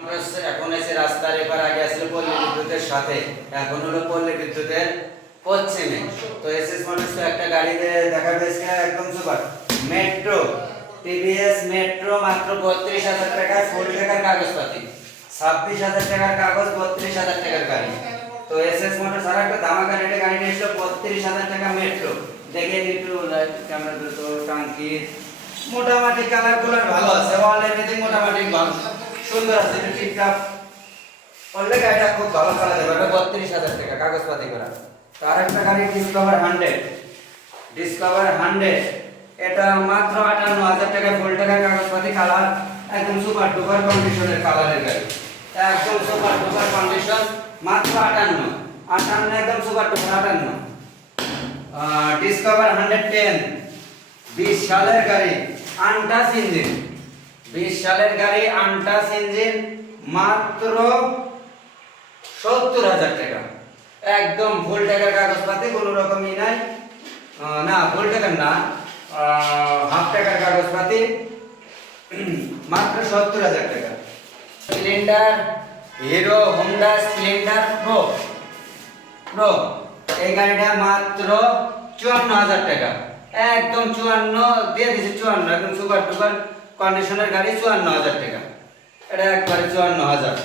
এখন এসে রাস্তার এপার, আগে আসলে পল্লী বিদ্যুতের সাথে, এখন হলো পল্লী বিদ্যুতের পশ্চিমে। তো এসএস মোটরস তো একটা গাড়িতে দেখা গেছে একদম সুপার মেট্রো, টিভিএস মেট্রো, মাত্র 32,000 টাকা ফুল টাকার কাগজপাতি, 26,000 টাকার কাগজ, 32,000 টাকার গাড়ি। তো এসএস মোটরস আর একটা ধামাকা রেটে গাড়ি নিয়ে এসলো 32,000 টাকা মেট্রো। দেখে একটু লাইট ক্যামেরা দুটো টাঙ্কি মোটামুটি কালার গুলার ভালো আছে, অল এভরিথিং মোটামুটি ভালো সুন্দর আছে, এটা ঠিকঠাক করলে গাড়িটা খুব ভালো চালাতে পারবে। 32,000 টাকা কাগজপাতি করা। তো আরেকটা গাড়ি ডিসকভার 100, ডিসকভার 100 এটা মাত্র 58,000 টাকা ফুল টাকা কাগজপাতি, কালার একদম সুপার ডুপার কন্ডিশনের কালারের গাড়ি, একদম সুপার ডুপার কন্ডিশন, মাত্র 58 একদম সুপার ডুপার 58। ডিসকভার 110 20 সালের গাড়ি, আনটাচ ইঞ্জিন, 20 সালের গাড়ি, আনটাচ ইঞ্জিন, মাত্র 70,000 টাকা, একদম ফুল টাকার কাগজপাতি, কোনো রকমই নাই, না ফুল টাকার না, হাফ টাকার কাগজপাতি, মাত্র 70,000 টাকা। Splendor, hero Honda Splendor pro, pro এই গাড়িটা মাত্র 54,000 টাকা, একদম 54 দিয়ে দিয়েছে, 54 একদম সুপার ডুপার কন্ডিশনের গাড়ি, 54,000 টাকা, এটা একবারে 54,000।